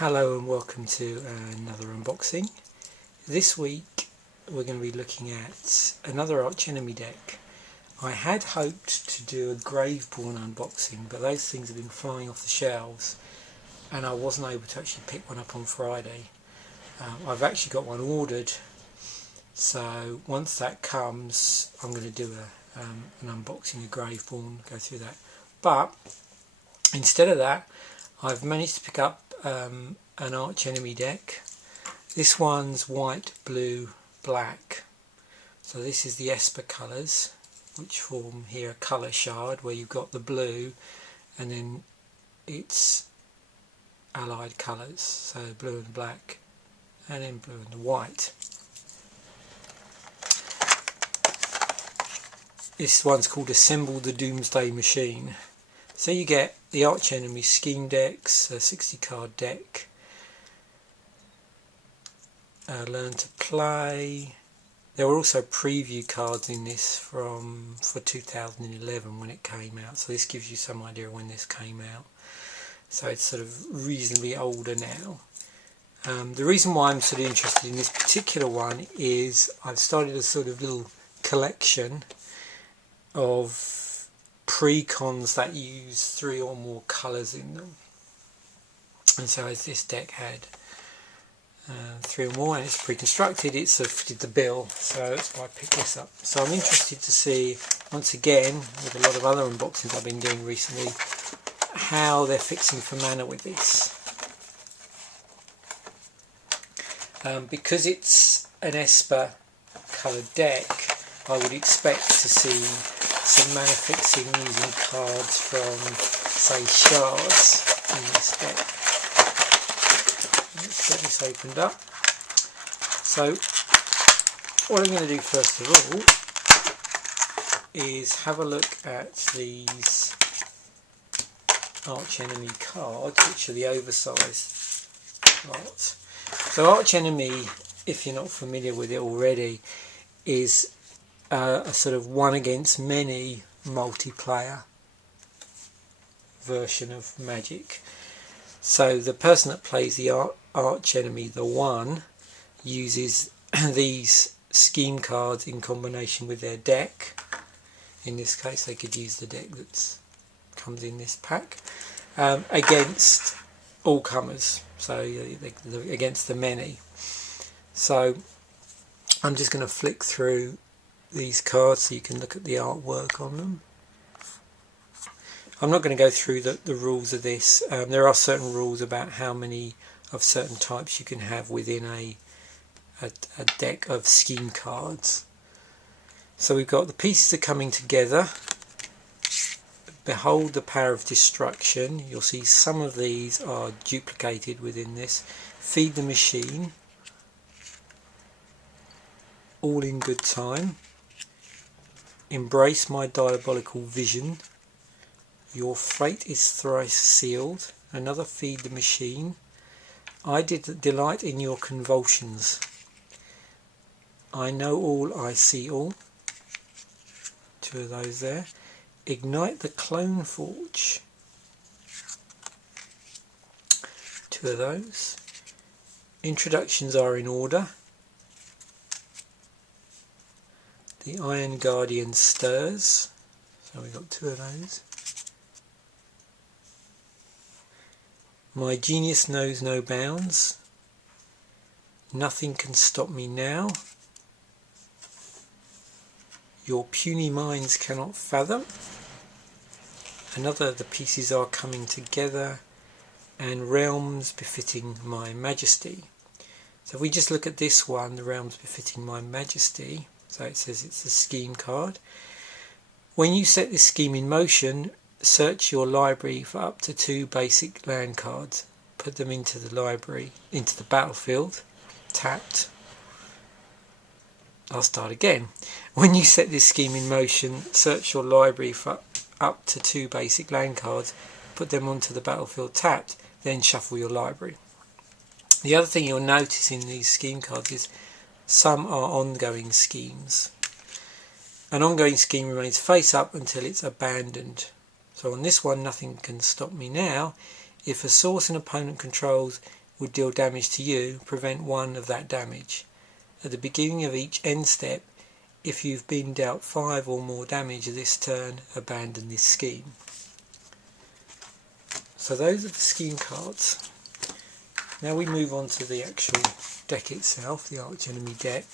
Hello and welcome to another unboxing. This week we're going to be looking at another Archenemy deck. I had hoped to do a Graveborn unboxing, but those things have been flying off the shelves and I wasn't able to actually pick one up on Friday. I've actually got one ordered, so once that comes I'm going to do an unboxing of Graveborn, go through that. But instead of that, I've managed to pick up an Archenemy deck. This one's white, blue, black. So this is the Esper colours, which form here a colour shard where you've got the blue and then its allied colours, so blue and black and then blue and white. This one's called Assemble the Doomsday Machine. So you get the Archenemy scheme decks, a 60 card deck, learn to play. There were also preview cards in this for 2011 when it came out, so this gives you some idea of when this came out. So it's sort of reasonably older now. The reason why I'm sort of interested in this particular one is I've started a sort of little collection of pre-cons that use 3 or more colours in them, and so as this deck had 3 or more and it's pre-constructed, it sort of fitted the bill, so that's why I picked this up. So I'm interested to see, once again, with a lot of other unboxings I've been doing recently, how they're fixing for mana with this. Because it's an Esper coloured deck, I would expect to see some mana fixing using cards from, say, shards in this deck. Let's get this opened up. So what I'm going to do first of all is have a look at these Archenemy cards, which are the oversized cards. So Archenemy, if you're not familiar with it already, is a sort of one against many multiplayer version of Magic. So the person that plays the Archenemy, the one, uses these scheme cards in combination with their deck. In this case they could use the deck that comes in this pack against all comers, so against the many. So I'm just going to flick through these cards so you can look at the artwork on them. I'm not going to go through the rules of this. There are certain rules about how many of certain types you can have within a deck of scheme cards. So we've got the pieces are coming together. Behold the power of destruction. You'll see some of these are duplicated within this. Feed the machine. All in good time. Embrace my diabolical vision. Your fate is thrice sealed. Another feed the machine. I did delight in your convulsions. I know all, I see all. 2 of those there. Ignite the clone forge. 2 of those. Introductions are in order. The Iron Guardian stirs, so we've got 2 of those. My genius knows no bounds. Nothing can stop me now. Your puny minds cannot fathom. Another, the pieces are coming together, and realms befitting my majesty. So if we just look at this one, the realms befitting my majesty. So it says it's a scheme card. When you set this scheme in motion, search your library for up to 2 basic land cards. Put them into the library, into the battlefield, tapped. I'll start again. When you set this scheme in motion, search your library for up to 2 basic land cards. Put them onto the battlefield, tapped. Then shuffle your library. The other thing you'll notice in these scheme cards is some are ongoing schemes. An ongoing scheme remains face up until it's abandoned. So on this one, nothing can stop me now. If a source an opponent controls would deal damage to you, prevent 1 of that damage. At the beginning of each end step, if you've been dealt 5 or more damage this turn, abandon this scheme. So those are the scheme cards. Now we move on to the actual deck itself, the Archenemy deck.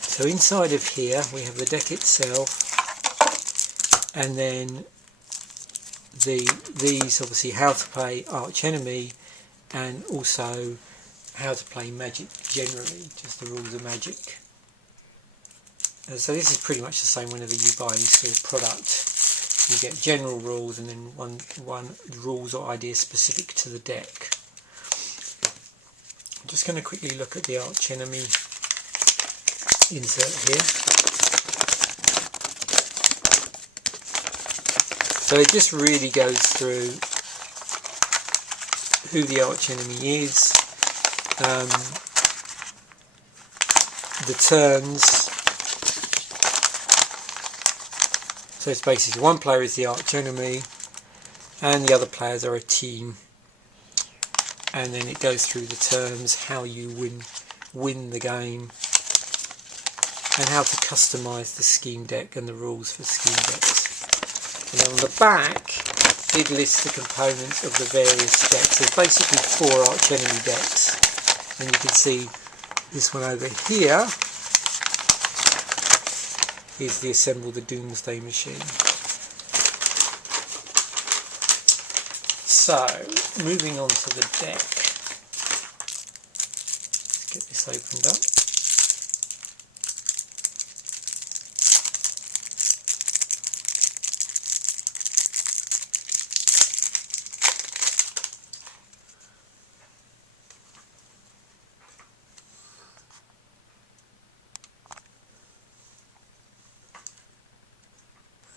So inside of here we have the deck itself, and then these obviously how to play Archenemy, and also how to play Magic generally, just the rules of Magic. And so this is pretty much the same whenever you buy any sort of product. You get general rules and then one rules or ideas specific to the deck. I'm just going to quickly look at the Archenemy insert here. So it just really goes through who the Archenemy is, the turns. So it's basically one player is the Archenemy and the other players are a team, and then it goes through the terms, how you win the game, and how to customise the scheme deck and the rules for scheme decks. And then on the back it lists the components of the various decks. There's basically 4 Archenemy decks, and you can see this one over here is the Assemble the Doomsday machine. So moving on to the deck, let's get this opened up.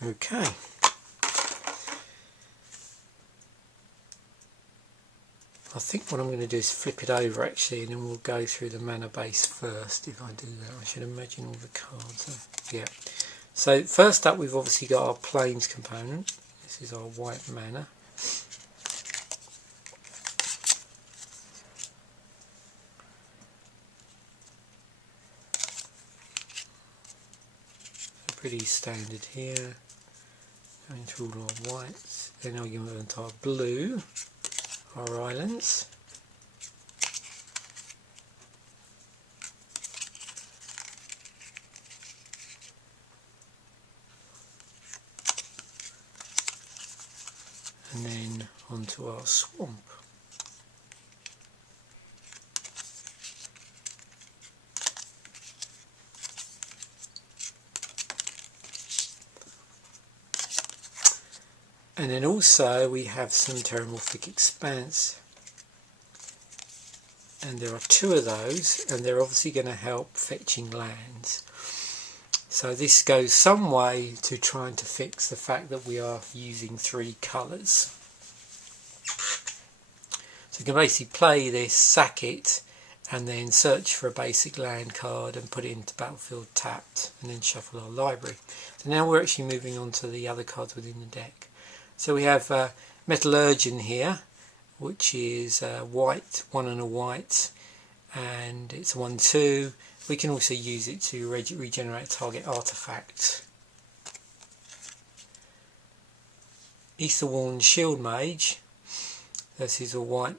Okay. I think what I'm going to do is flip it over actually, and then we'll go through the mana base first. If I do that, I should imagine all the cards. Yeah. So first up we've obviously got our plains component. This is our white mana. So pretty standard here. Going through all our whites, then I'll go into our blue, our islands. And then onto our swamp. And then also we have some Terramorphic Expanse, and there are 2 of those, and they're obviously going to help fetching lands. So this goes some way to trying to fix the fact that we are using 3 colours. So you can basically play this, sack it, and then search for a basic land card and put it into battlefield tapped, and then shuffle our library. So now we're actually moving on to the other cards within the deck. So we have Metallurgian here, which is white, 1 and a white, and it's a 1/2. We can also use it to regenerate a target artifact. Aetherworn Shield Mage, this is a white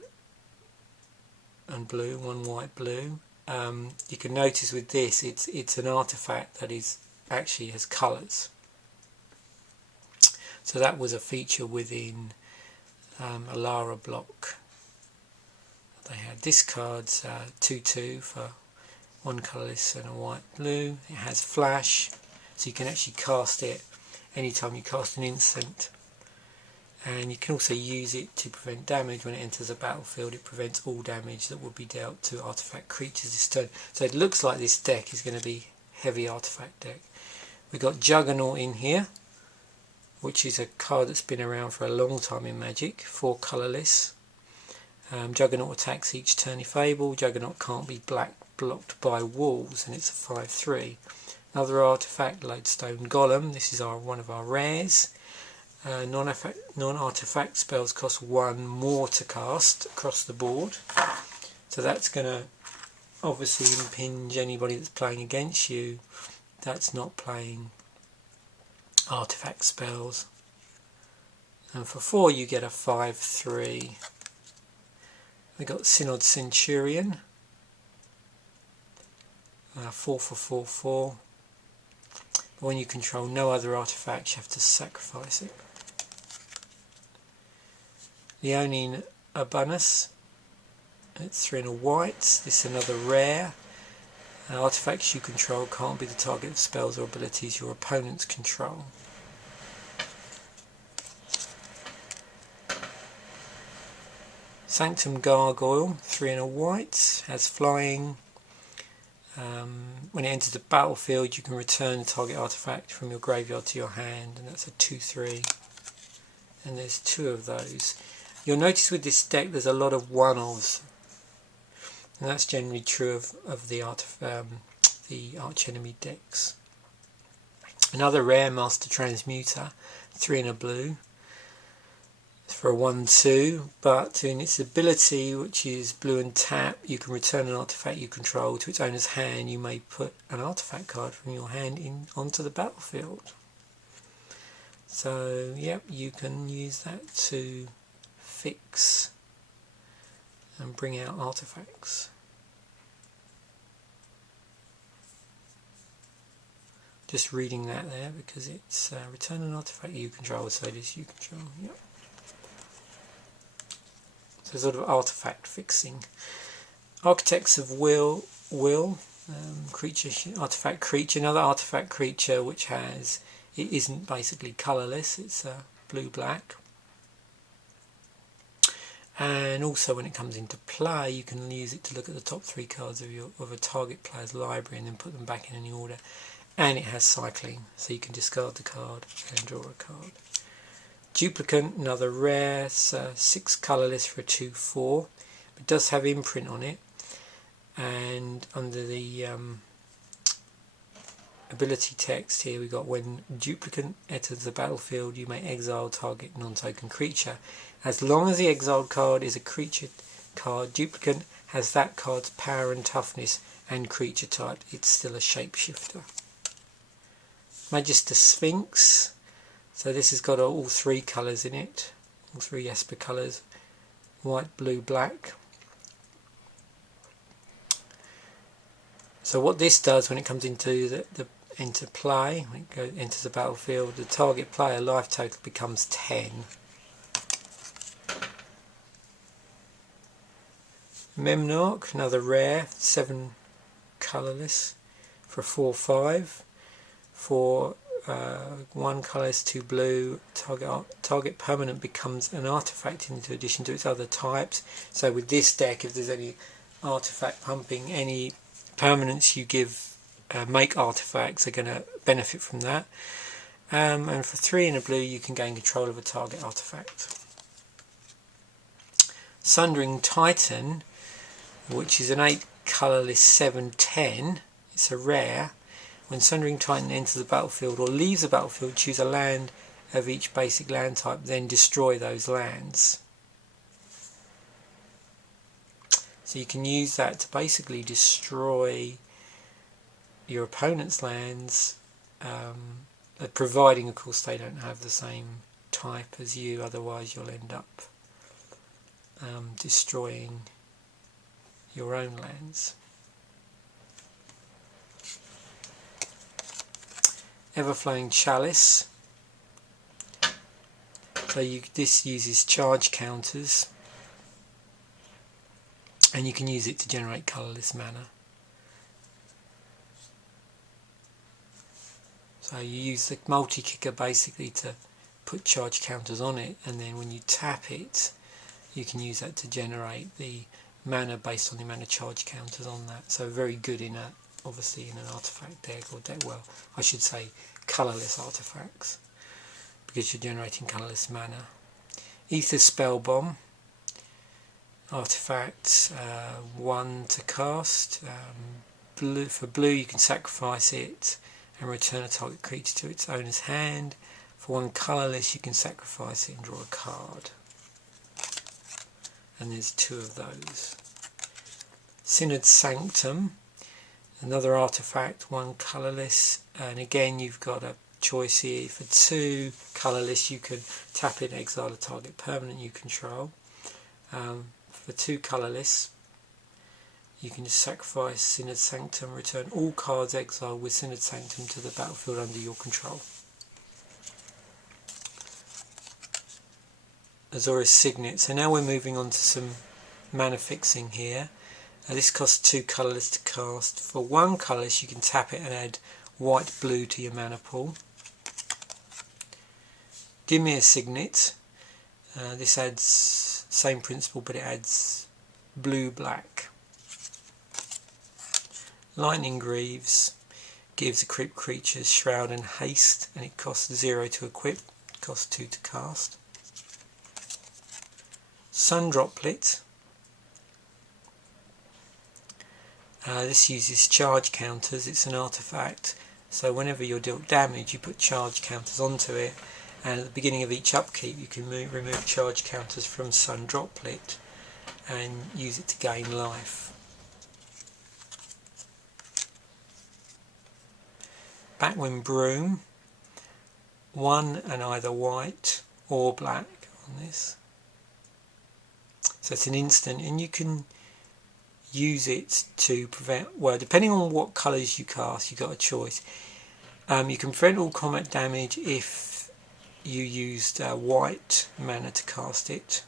and blue, 1 white blue. You can notice with this it's an artifact that is actually has colours. So that was a feature within Alara block. They had this card's 2/2 for 1 colourless and a white blue. It has flash, so you can actually cast it anytime you cast an instant. And you can also use it to prevent damage when it enters a battlefield. It prevents all damage that would be dealt to artifact creatures this turn. So it looks like this deck is going to be heavy artifact deck. We've got Juggernaut in here, which is a card that's been around for a long time in Magic, 4 colourless. Juggernaut attacks each turn if able. Juggernaut can't be blocked by walls, and it's a 5/3. Another artifact, Lodestone Golem. This is one of our rares. Non-artifact spells cost 1 more to cast across the board, so that's going to obviously impinge anybody that's playing against you that's not playing artifact spells. And for 4 you get a 5/3. We got Synod Centurion, 4 for 4/4. But when you control no other artifacts, you have to sacrifice it. Leonine Urbanus, it's 3 and a white. This is another rare. Artifacts you control can't be the target of spells or abilities your opponents control. Sanctum Gargoyle, 3 and a white, has flying. When it enters the battlefield, you can return the target artifact from your graveyard to your hand, and that's a 2/3. And there's 2 of those. You'll notice with this deck there's a lot of one-offs, and that's generally true of the Archenemy decks. Another rare, Master Transmuter, 3 and a blue. For a 1/2, but in its ability, which is blue and tap, you can return an artifact you control to its owner's hand. You may put an artifact card from your hand onto the battlefield. So, yep, you can use that to fix and bring out artifacts. Just reading that there because it's return an artifact you control, so it is you control. Yep. So sort of artifact fixing. Architects of Will, creature, artifact creature, another artifact creature which has, it isn't basically colourless, it's blue-black. And also when it comes into play, you can use it to look at the top 3 cards of a target player's library and then put them back in any order. And it has cycling, so you can discard the card and draw a card. Duplicant, another rare, 6 colourless for a 2/4. It does have imprint on it, and under the ability text here we got, when Duplicant enters the battlefield you may exile target non-token creature. As long as the exiled card is a creature card, Duplicant has that card's power and toughness and creature type. It's still a shapeshifter. Magister Sphinx. So this has got all 3 colours in it, all 3 Esper colours, white, blue, black. So what this does when it comes into into play, when it enters the battlefield, the target player life total becomes 10. Memnarch, another rare, 7 colourless for a 4/5. For 1 colourless, 2 blue, target permanent becomes an artifact in addition to its other types. So with this deck, if there's any artifact pumping, any permanents you give make artifacts are going to benefit from that. And for 3 and a blue you can gain control of a target artifact. Sundering Titan, which is an 8 colourless 7/10, it's a rare. When Sundering Titan enters the battlefield or leaves the battlefield, choose a land of each basic land type, then destroy those lands. So you can use that to basically destroy your opponent's lands, providing of course they don't have the same type as you, otherwise you'll end up destroying your own lands. Everflowing Chalice. So this uses charge counters, and you can use it to generate colourless mana. So you use the multi-kicker basically to put charge counters on it, and then when you tap it you can use that to generate the mana based on the amount of charge counters on that. So very good in obviously in an artifact deck, or I should say colourless artifacts, because you're generating colourless mana. Ether Spellbomb, artifact, 1 to cast. For blue you can sacrifice it and return a target creature to its owner's hand. For one colourless, you can sacrifice it and draw a card. And there's 2 of those. Synod Sanctum, another artifact, 1 colourless, and again you've got a choice here. For 2 colourless, you can tap it and exile a target permanent you control. For 2 colourless, you can just sacrifice Synod Sanctum, return all cards exiled with Synod Sanctum to the battlefield under your control. Azorius Signet. So now we're moving on to some mana fixing here. This costs 2 colourless to cast. For 1 colourless, you can tap it and add white blue to your mana pool. Give me a Signet. This adds same principle, but it adds blue black. Lightning Greaves gives equipped creatures Shroud and Haste, and it costs 0 to equip, it costs 2 to cast. Sun Droplet. This uses charge counters. It's an artifact, so whenever you're dealt damage you put charge counters onto it, and at the beginning of each upkeep you can remove charge counters from Sun Droplet and use it to gain life. Backwind Broom, 1 and either white or black on this. So it's an instant, and you can use it to prevent, well, depending on what colours you cast, you've got a choice. You can prevent all combat damage if you used white mana to cast it.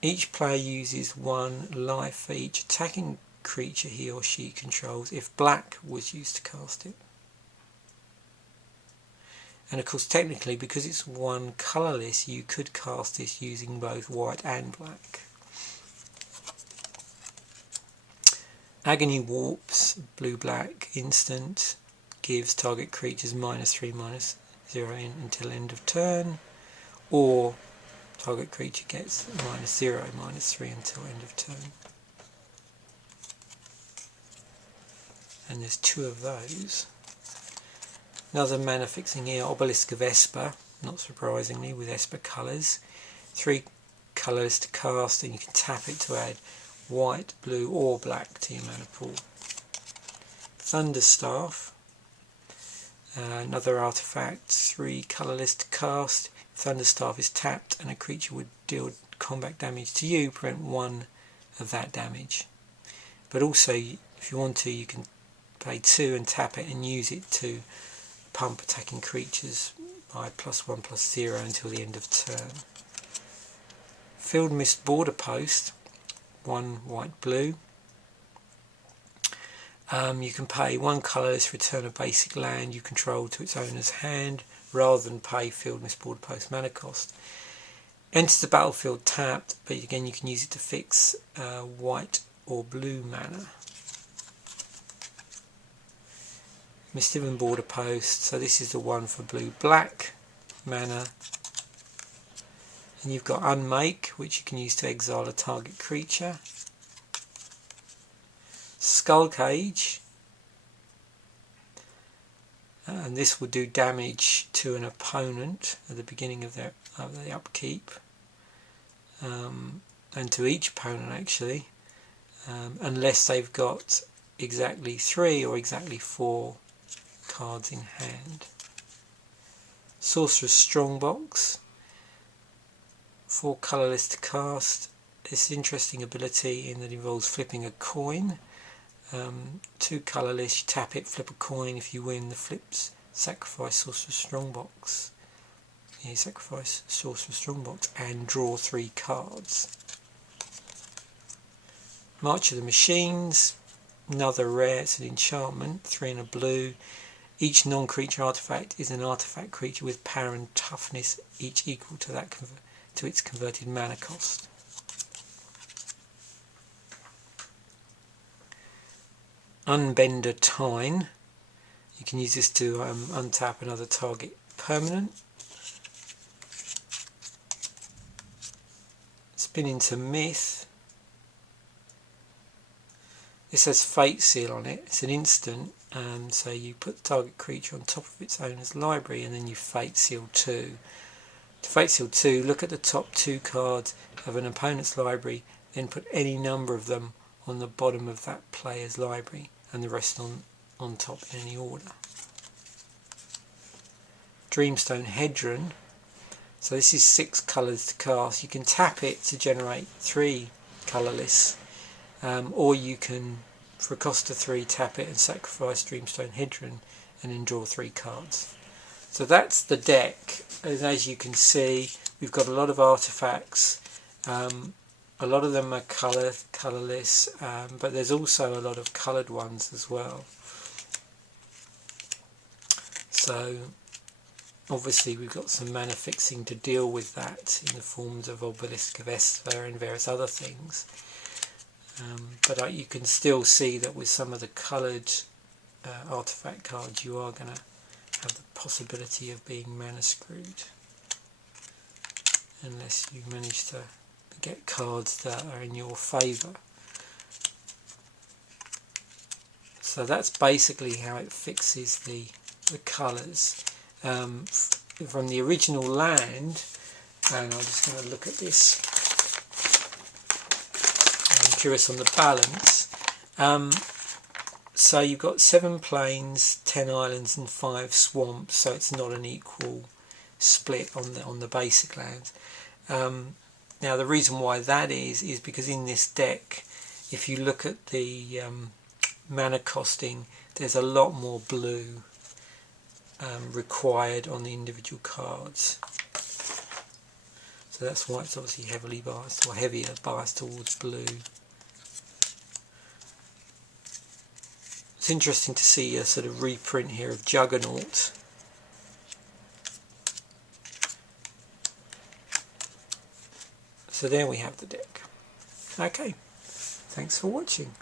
Each player uses 1 life for each attacking creature he or she controls if black was used to cast it. And of course, technically, because it's 1 colourless, you could cast this using both white and black. Agony Warps, blue-black, instant, gives target creatures -3/-0 until end of turn, or target creature gets -0/-3 until end of turn. And there's 2 of those. Another mana fixing here, Obelisk of Esper, not surprisingly, with Esper colours. 3 colours to cast, and you can tap it to add white, blue or black to your mana pool. Thunderstaff, another artifact, 3 colourless to cast. Thunderstaff is tapped and a creature would deal combat damage to you, prevent 1 of that damage. But also, if you want to, you can pay 2 and tap it and use it to pump attacking creatures by +1/+0 until the end of turn. Field Mist Borderpost, 1 white blue. You can pay 1 colourless, return a basic land you control to its owner's hand rather than pay Field Mist Borderpost mana cost. Enters the battlefield tapped, but again you can use it to fix white or blue mana. Mystivan Borderpost, so this is the one for blue-black mana. And you've got Unmake, which you can use to exile a target creature. Skull Cage, and this will do damage to an opponent at the beginning of the upkeep, and to each opponent actually, unless they've got exactly 3 or exactly 4 cards in hand. Sorcerer's Strongbox, 4 colourless to cast. This interesting ability in that involves flipping a coin. 2 colourless, you tap it, flip a coin. If you win the flips, sacrifice Sorcerer's Strongbox. You sacrifice Sorcerer's Strongbox and draw 3 cards. March of the Machines, another rare, it's an enchantment, 3 and a blue. Each non-creature artifact is an artifact creature with power and toughness, each equal to that to its converted mana cost. Unbender Tine, you can use this to untap another target permanent. Spin into Myth, This has Fate Seal on it. It's an instant, so you put the target creature on top of its owner's library and then you Fate Seal 2. To Fate Seal 2, look at the top 2 cards of an opponent's library, then put any number of them on the bottom of that player's library and the rest on top in any order. Dreamstone Hedron. So this is 6 colours to cast. You can tap it to generate 3 colourless, or you can, for a cost of 3, tap it and sacrifice Dreamstone Hedron and then draw 3 cards. So that's the deck. And as you can see, we've got a lot of artefacts. A lot of them are colourless, but there's also a lot of coloured ones as well. So obviously we've got some mana fixing to deal with that in the forms of Obelisk of Esper and various other things. But you can still see that with some of the coloured artefact cards you are going to have the possibility of being mana screwed, unless you manage to get cards that are in your favour. So that's basically how it fixes the colours. From the original land, and I'm just going to look at this, I'm curious on the balance. So you've got 7 plains, 10 islands and 5 swamps, so it's not an equal split on the basic lands. Now the reason why that is because in this deck, if you look at the mana costing, there's a lot more blue required on the individual cards. So that's why it's obviously heavily biased, or heavier biased towards blue. It's interesting to see a sort of reprint here of Juggernaut. So there we have the deck. Okay, thanks for watching.